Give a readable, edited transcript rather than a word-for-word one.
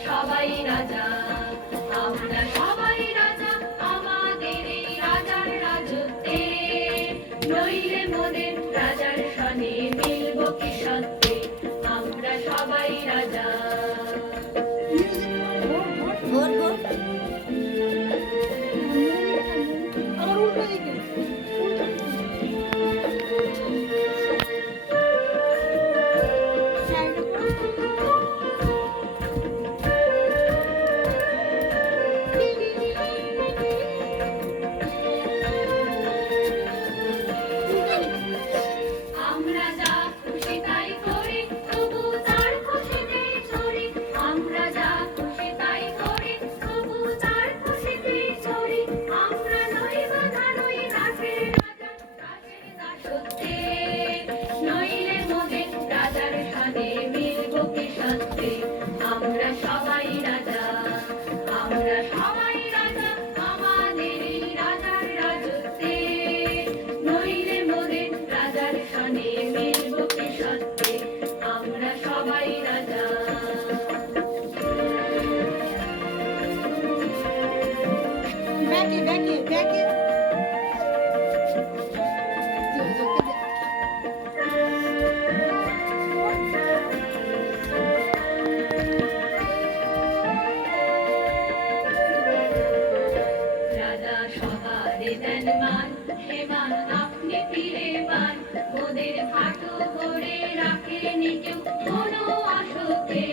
সবাই রাজা, আমরা সবাই রাজা আমাদের এই রাজার রাজত্বে, নইলে মোদের রাজার সনে মিলব কি সত্যে, আমরা সবাই রাজা। আমরা যা খুশি তাই করি, তবু তার খুশিতেই চলি, আমরা যা খুশি তাই করি, তবু তার খুশিতেই চলি, আমরা নই বাধা নই দাসের রাজা, দাসের দাসত্বে, নইলে মোদের রাজার সাথে মিলব কি সত্যে, আমরা সবাই রাজা, আমরা সবাই রাজা আমাদের এই রাজার রাজত্বে, নইলে মোদের রাজার সনে মিলব কি সত্যে, আমরা সবাই রাজা। ব্যাকে ব্যাকে ব্যাকে রাজা সবারে দেন মান, হে মান আপনি ফিরে পান, মোদের খাটো করে রাখেনি কেউ কোনো অসুখে,